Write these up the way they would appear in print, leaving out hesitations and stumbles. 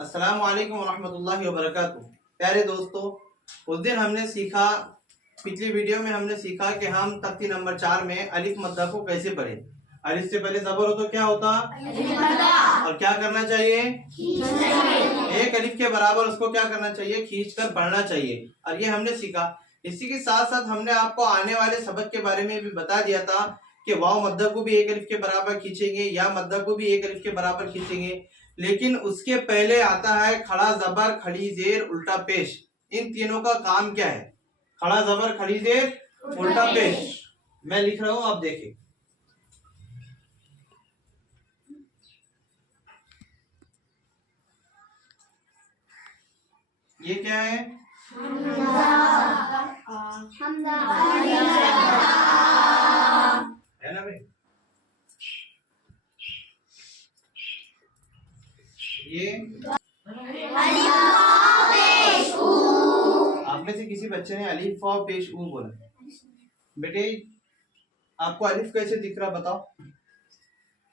अस्सलामु अलैकुम वरहमतुल्लाहि वबरकातुहू। प्यारे दोस्तों, उस दिन हमने सीखा, पिछली वीडियो में हमने सीखा कि हम तख्ती नंबर 4 में अलिफ मद्दा को कैसे पढ़ें। अलिफ से पहले जबर हो तो क्या होता, और क्या करना चाहिए, एक अलिफ के बराबर उसको क्या करना चाहिए, खींच कर पढ़ना चाहिए। और ये हमने सीखा। इसी के साथ साथ हमने आपको आने वाले सबक के बारे में भी बता दिया था कि वाव मद्दा को भी एक अलिफ के बराबर खींचेंगे, या मद्दा को भी एक अलिफ के बराबर खींचेंगे। लेकिन उसके पहले आता है खड़ा जबर, खड़ी जेर, उल्टा पेश। इन तीनों का काम क्या है? खड़ा जबर, खड़ी जेर, उल्टा पेश। मैं लिख रहा हूं, आप देखें। ये क्या है? है ना भाई? ये आप में से किसी बच्चे ने अलिफ वाव पेश ऊ बोला। बेटे, आपको अलिफ कैसे दिख रहा, बताओ।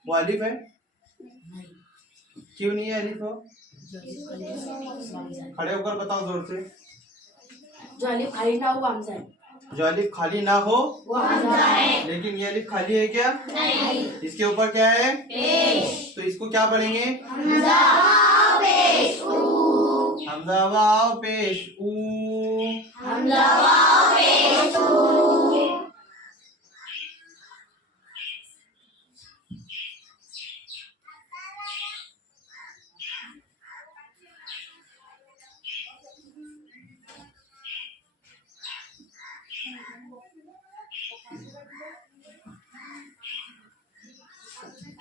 वो अलिफ है? क्यों नहीं है अलिफ? हो खड़े होकर बताओ जोर से। जो अलिफ खाली ना हो वो हमजा है। जो अलिफ खाली ना हो वो हमजा है। लेकिन ये अलिफ खाली है क्या? नहीं। इसके ऊपर क्या है? पेश। तो इसको क्या पढ़ेंगे? हमजा वाव पेश ऊ। हमजा वाव पेश ऊ। हमजा वाव पेश ऊ।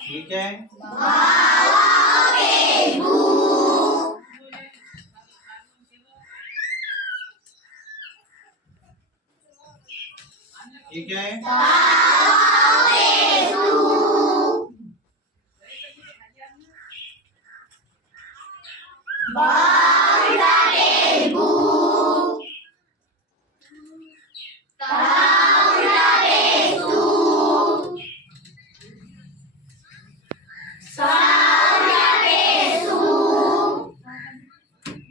ये क्या है? ये क्या है?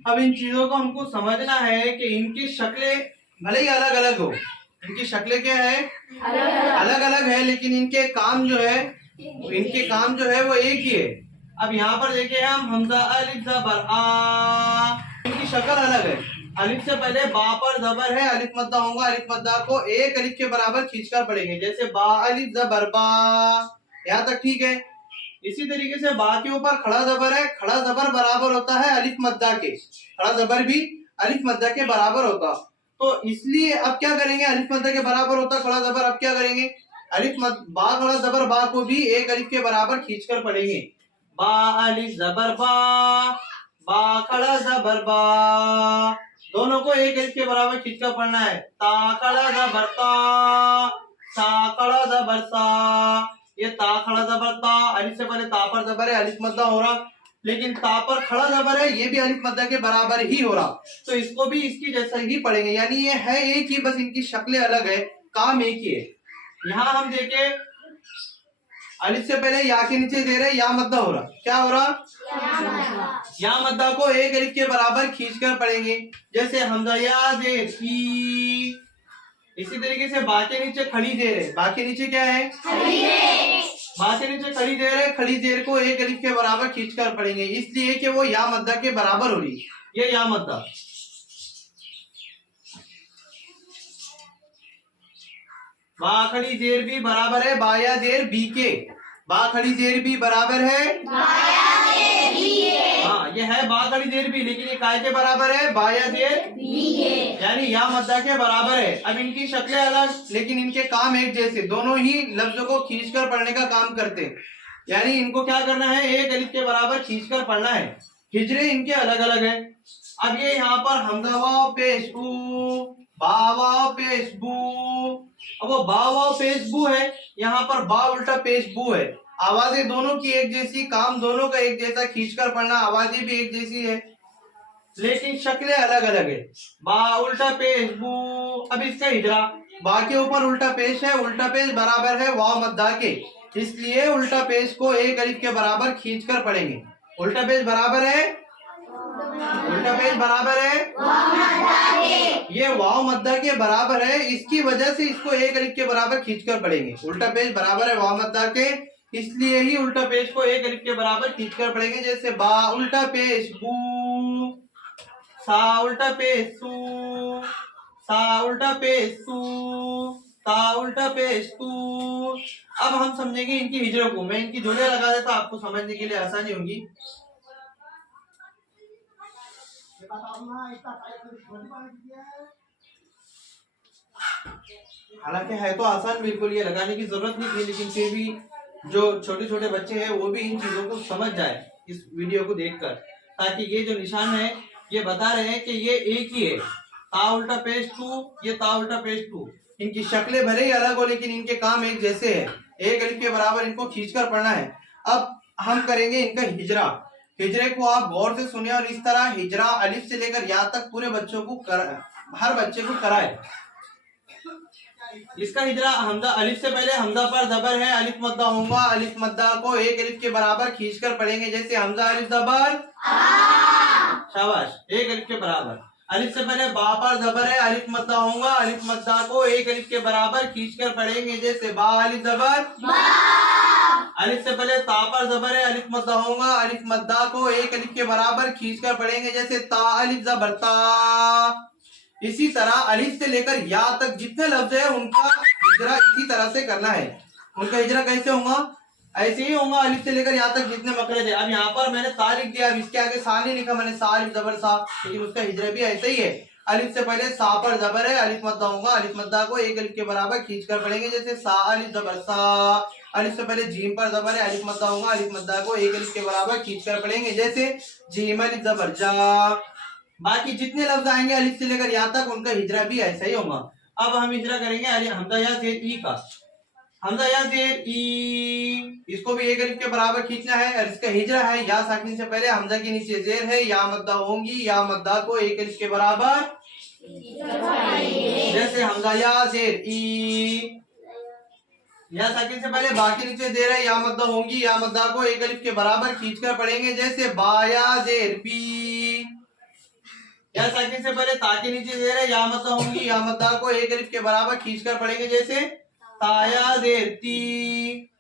अब इन चीजों को हमको समझना है कि इनकी शक्लें भले ही अलग अलग हो, इनकी शक्लें क्या है, अलग अलग है, लेकिन इनके काम जो है, वो एक ही है। अब यहाँ पर देखे हम हमजा अलिफ जबर आ, इनकी शक्ल अलग है। अलिफ से पहले बा पर जबर है, अलिफ मद्दा होगा। अलिफ मद्दा को एक अलिफ के बराबर खींचकर पढ़ेंगे, जैसे बा अलिफ जबर बा। यहाँ तक ठीक है। इसी तरीके से बा के ऊपर खड़ा जबर है, खड़ा जबर बराबर होता है अलिफ मद्दा के, खड़ा जबर भी अलिफ मद्दा के बराबर होता। तो इसलिए अब क्या करेंगे, अलिफ मद्दा के बराबर होता खड़ा जबर, अब क्या करेंगे, बा खड़ा जबर बा को भी एक अलिफ के बराबर खींचकर पढ़ेंगे। बा अलिफ जबर बा, बा खड़ा जबर बा, दोनों को एक अलिफ के बराबर खींचकर पढ़ना है। ता खड़ा जबर ता, सा खड़ा जबर सा। ये ता खड़ा जबर ता, अलिफ से पहले ता पर जबर है, अलिफ मद्दा हो रहा, लेकिन ता पर खड़ा जबर है, ये भी अलिफ मद्दा के बराबर ही हो रहा। तो इसको भी इसकी जैसा ही पढ़ेंगे, यानी ये है एक ही, बस इनकी शक्लें अलग है, काम एक ही है। यहाँ हम देखे अलिफ से पहले या के नीचे दे रहे या मद्दा हो रहा, क्या हो रहा, या मद्दा को एक अलिफ के बराबर खींचकर पढ़ेंगे, जैसे हमजा या दे की। इसी तरीके से बा के नीचे खड़ी जेर है, बा के नीचे क्या है, बा के नीचे खड़ी जेर है, खड़ी जेर को एक अलिफ के बराबर खींचकर पढ़ेंगे, इसलिए कि वो या मद्दा के बराबर हो रही। ये या मद्दा। बा खड़ी जेर भी बराबर है बाया जेर बी के, बा खड़ी जेर भी बराबर है बाया जेर बी के। हाँ, ये है बा खड़ी जेर भी, लेकिन ये काय के बराबर है, बाया जेर बी के, यानी या मद्दा के बराबर है। अब इनकी शक्लें अलग, लेकिन इनके काम एक जैसे, दोनों ही लफ्जों को खींचकर पढ़ने का काम करते हैं। यानी इनको क्या करना है, एक अलिफ के बराबर खींचकर पढ़ना है, हिजरे इनके अलग अलग है। अब ये यहाँ पर हमजा वाव पेश ऊ, बा वाव पेश बू। अब वो बा वाव पेश बू है, यहाँ पर बा उल्टा पेश बू है। आवाजें दोनों की एक जैसी, काम दोनों का एक जैसा, खींचकर पढ़ना, आवाजें भी एक जैसी है, लेकिन शक्लें अलग अलग है। बा उल्टा पेश बू। अब इसका हिजरा, बा के ऊपर उल्टा पेश है, उल्टा पेश बराबर है वाव मद्दा के, इसलिए उल्टा पेश को एक अलिफ के बराबर खींचकर पढ़ेंगे। उल्टा पेश बराबर है उल्टा पेश बराबर है ये वाव मद्दा के बराबर है, इसकी वजह से इसको एक अलिफ के बराबर खींचकर पढ़ेंगे। उल्टा पेश बराबर है वाव मद्दा के, इसलिए ही उल्टा पेश को एक अलिफ के बराबर खींचकर पढ़ेंगे। जैसे बा उल्टा पेश बू, सा उल्टा पेश सू, सा उल्टा पेश सू, ता उल्टा पेश तू। अब हम समझेंगे इनकी हिजरों को। मैं इनकी जोड़े लगा देता, आपको समझने के लिए आसानी होगी। हालांकि है तो आसान बिल्कुल, ये लगाने की जरूरत नहीं थी, लेकिन फिर भी जो छोटे छोटे बच्चे हैं वो भी इन चीजों को समझ जाए इस वीडियो को देखकर, ताकि ये जो निशान है ये बता रहे हैं कि ये एक ही है। ता उल्टा पेश टू, ये ता उल्टा पेश टू। इनकी शक्लें भले ही अलग हो लेकिन इनके काम एक जैसे है, एक अलिफ के बराबर इनको खींचकर पढ़ना है। अब हम करेंगे इनका हिजरा। हिजरे को आप गौर से सुनिए और इस तरह हिजरा अलिफ से लेकर या तक पूरे बच्चों को हर बच्चे को कराए। इसका हिजरा हमजा, अलिफ से पहले हमजा पर जबर है, अलिफ मद्दा होगा। अलिफ मद्दा को एक अलिफ के बराबर खींचकर पढ़ेंगे। जैसे हमजा अलिफ जबर, शाबाश, एक अलिफ के बराबर। अलिफ से पहले बा पर जबर है, अलिफ मद्दा होगा। अलिफ मद्दा को एक अलिफ के बराबर खींचकर पढ़ेंगे। जैसे बा अलिफ जबर, अलिफ से पहले ता पर जबर है, अलिफ मद्दा होगा। अलिफ मद्दा को एक अलिफ के बराबर खींचकर पढ़ेंगे। जैसे ता अलिफ जबर ता। इसी तरह अलिफ से लेकर या तक जितने लफ्ज है उनका हिजरा इसी तरह से करना है। उनका हिजरा कैसे होगा? ऐसे ही होगा। अलिफ से लेकर या तक जितने मखरज है। अब यहाँ पर मैंने ता लिख दिया, अब इसके आगे सा नहीं लिखा मैंने, सा अलिफ जबर सा, लेकिन उसका हिजरा भी ऐसे ही है। अलिफ से पहले सा पर जबर है, अलिफ मद्दा होगा। अलिफ मद्दा को एक अलिफ के बराबर खींचकर पढ़ेंगे। जैसे सा अलिफ जबर सा। अलिफ से पहले जीम पर जबर है, अलिफ मद्दा होगा। अलिफ मद्दा को एक अलिफ के बराबर खींचकर पढ़ेंगे। जैसे जीम अलिफ जबर जा। बाकी जितने लफ्ज आएंगे अलिफ से लेकर यहाँ तक उनका हिजरा भी ऐसा ही होगा। अब हम हिजरा करेंगे हमजा या जेर ई का। हमजा या जेर ई, इसको भी एक अलिफ के बराबर खींचना है और इसका हिजरा है या साकिन से पहले हमजा के नीचे जेर है, या मद्दा होंगी। या मद्दा को एक अलिफ के बराबर, जैसे हमजा या जेर ई, या साकिन से पहले बा के नीचे जेर है, या मद्दा होंगी। या मद्दा को एक अलिफ के बराबर खींचकर पढ़ेंगे। जैसे बा या जेर पी। या साकिन से पहले ता के नीचे जेर है, या मद्दा होंगी। या मद्दा को एक अलिफ के बराबर खींचकर पढ़ेंगे। जैसे ताया जेर ती।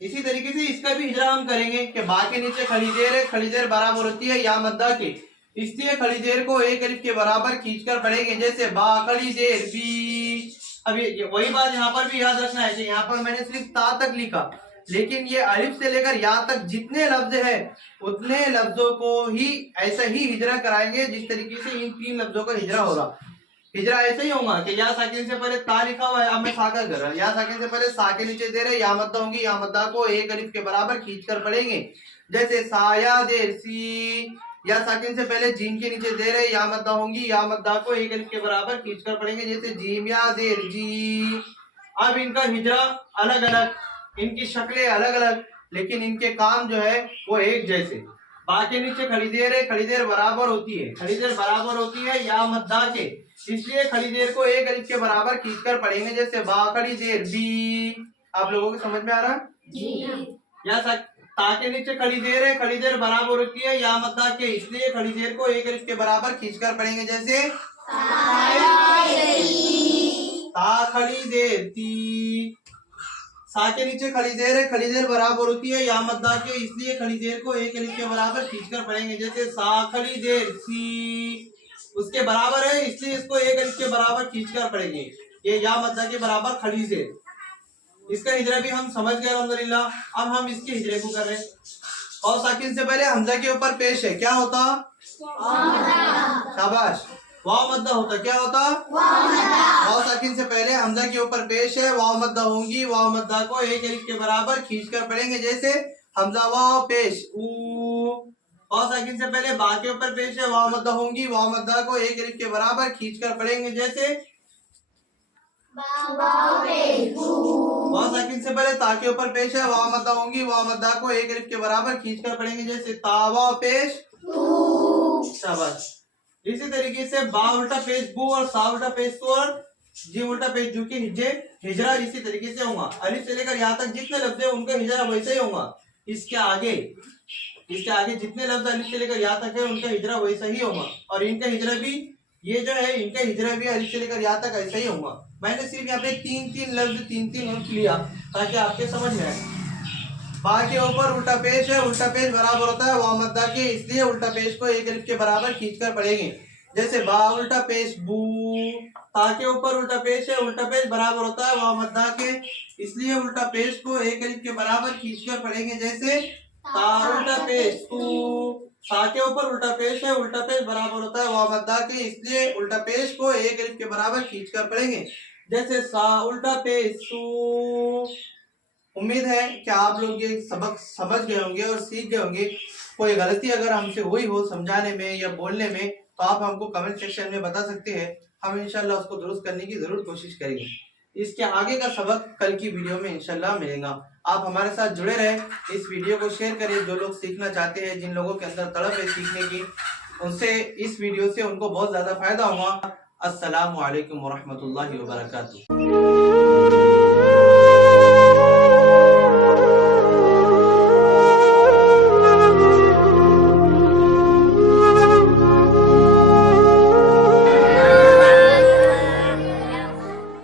इसी तरीके से इसका भी हिजरा हम करेंगे कि बा के नीचे खड़ी जेर है, खड़ी जेर बराबर होती है या मद्दा के, इसलिए खड़ी जेर को एक अलिफ के बराबर खींचकर पढ़ेंगे। जैसे बा खड़ी जेर बी। अब ये वही बात यहाँ पर भी याद रखना है कि यहाँ पर मैंने सिर्फ ता तक लिखा, लेकिन ये अलिफ से लेकर या तक जितने लफ्ज है उतने लफ्जों को ही ऐसा ही हिजरा कराएंगे जिस तरीके से इन तीन लफ्जों का हिजरा हो रहा। हिजरा ऐसा ही होगा कि या साकिन से पहले ता लिखा हुआ है, अब मैं सा का कर रहा हूं। या साकिन से पहले सा के नीचे दे रहे, या मद्दा होंगी। या मद्दा को एक अलिफ के बराबर खींचकर पढ़ेंगे। जैसे साया देर सी। या साकिन से पहले जीम के नीचे दे रहे, या मद्दा होंगी। या मद्दा को एक अलिफ के बराबर खींचकर पढ़ेंगे। जैसे जीम या देर जी। अब इनका हिजरा अलग अलग, इनकी शक्लें अलग अलग, लेकिन इनके काम जो है वो एक जैसे। बा के नीचे खड़ी देर है, खड़ी देर बराबर होती है, खड़ी देर बराबर होती है या मद्दा के, इसलिए खड़ी देर को एक अलिफ के बराबर खींचकर पढ़ेंगे। जैसे बा खड़ी देर बी। आप लोगों को समझ में आ रहा? या ता के नीचे खड़ी देर है, खड़ी देर बराबर होती है या मद्दा के, इसलिए खड़ी देर को एक अलिफ के बराबर खींचकर पढ़ेंगे। जैसे ता खड़ी देर ती। सा के नीचे खड़ी देर है, खड़ी देर बराबर होती है या मद्दा के, इसलिए खड़ी देर को एक अलिफ के बराबर खींचकर पढ़ेंगे। जैसे सा खड़ी देर सी। उसके बराबर है इसलिए इसको एक अलिफ के बराबर खींचकर पढ़ेंगे। ये या मद्दा के बराबर खड़ी देर। इसका हिजरा भी हम समझ गए अल्हम्दुलिल्लाह। अब हम इसके हिजरे को कर रहे हैं। और साकिन से पहले हमजा के ऊपर पेश है, क्या होता? शाबाश, वाव मद्दा होता। क्या होता? वाव साकिन से पहले हमजा के ऊपर पेश है, वाव मद्दा होंगी। वाव मद्दा को एक अलिफ के बराबर खींचकर पढ़ेंगे। जैसे हमजा वाव पेश ऊ। वाव साकिन से पहले बा के ऊपर पेश है, वाव मद्दा होंगी। वाव मद्दा को एक अलिफ के बराबर खींचकर पढ़ेंगे। जैसे वाव साकिन से पहले ता के ऊपर पेश है, वाव मद्दा होंगी। वाव मद्दा को एक अलिफ के बराबर खींचकर पढ़ेंगे। जैसे ता वाव पेश शाबाश। इसी तरीके से बा उल्टा पेश बू और सा उल्टा पेश तू और जी उल्टा पेश जू की हिजरा इसी तरीके से होगा। अलिफ से लेकर यहाँ तक जितने लफ्ज है उनका हिजरा वैसे ही होगा। इसके आगे इसके आगे जितने लफ्ज अलिफ से लेकर या तक है उनका हिजरा वैसा ही होगा, और इनका हिजरा भी ये जो है इनका हिजरा भी अलिफ से लेकर या तक ऐसा ही होगा। मैंने सिर्फ यहाँ पे तीन लफ्ज तीन हर्फ लिया ताकि आपके समझ में आए। बा के ऊपर उल्टा पेश है, उल्टा पेश बराबर होता है वाव मद्दा के, इसलिए उल्टा पेश को एक अलिफ के बराबर खींचकर पढ़ेंगे। जैसे बा उल्टा पेश बू, ता के ऊपर उल्टा पेश है, उल्टा पेश बराबर होता है वाव मद्दा के, इसलिए उल्टा पेश को एक अलिफ के बराबर खींचकर पढ़ेंगे। जैसे ता उल्टा पेश तू, सा के ऊपर उल्टा पेश है, उल्टा पेश बराबर होता है वाव मद्दा के, इसलिए उल्टा पेश को एक अलिफ के बराबर खींचकर पढ़ेंगे। जैसे सा उल्टा पेश सू। उम्मीद है कि आप लोग ये सबक समझ गए होंगे और सीख गए होंगे। कोई गलती अगर हमसे हुई हो समझाने में या बोलने में तो आप हमको कमेंट सेक्शन में बता सकते हैं, हम इंशाल्लाह उसको दुरुस्त करने की जरूर कोशिश करेंगे। इसके आगे का सबक कल की वीडियो में इंशाल्लाह मिलेगा। आप हमारे साथ जुड़े रहे, इस वीडियो को शेयर करिए। जो लोग सीखना चाहते हैं, जिन लोगों के अंदर तड़प है सीखने की, उनसे इस वीडियो से उनको बहुत ज्यादा फायदा होगा। अस्सलामु अलैकुम वरहमतुल्लाहि वबरकातुहू।